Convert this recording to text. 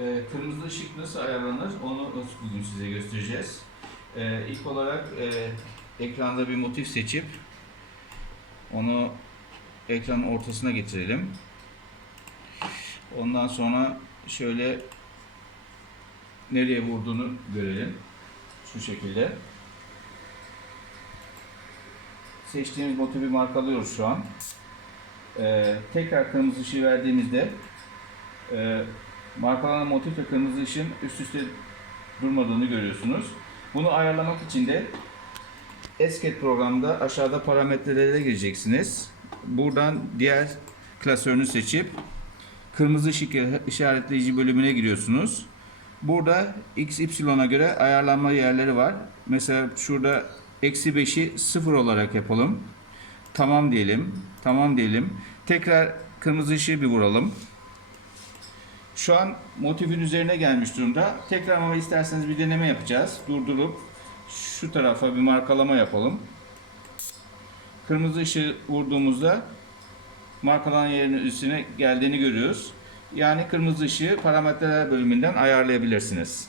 Ee, kırmızı ışık nasıl ayarlanır onu bugün size göstereceğiz. Ee, ilk olarak e, ekranda bir motif seçip onu ekranın ortasına getirelim. Ondan sonra şöyle nereye vurduğunu görelim. Şu şekilde. Seçtiğimiz motifi markalıyoruz şu an. Ee, tekrar kırmızı ışığı verdiğimizde e, markalanan motif ve kırmızı ışığın üst üste durmadığını görüyorsunuz. Bunu ayarlamak için de Escape programda aşağıda parametrelere gireceksiniz. Buradan diğer klasörünü seçip kırmızı ışık işaretleyici bölümüne giriyorsunuz. Burada x, y'e göre ayarlanma yerleri var. Mesela şurada eksi 5'i 0 olarak yapalım. Tamam diyelim. Tamam diyelim. Tekrar kırmızı ışığı bir vuralım. Şu an motifin üzerine gelmiş durumda. Tekrar ama isterseniz bir deneme yapacağız. Durdurup şu tarafa bir markalama yapalım. Kırmızı ışığı vurduğumuzda markalanan yerin üstüne geldiğini görüyoruz. Yani kırmızı ışığı parametreler bölümünden ayarlayabilirsiniz.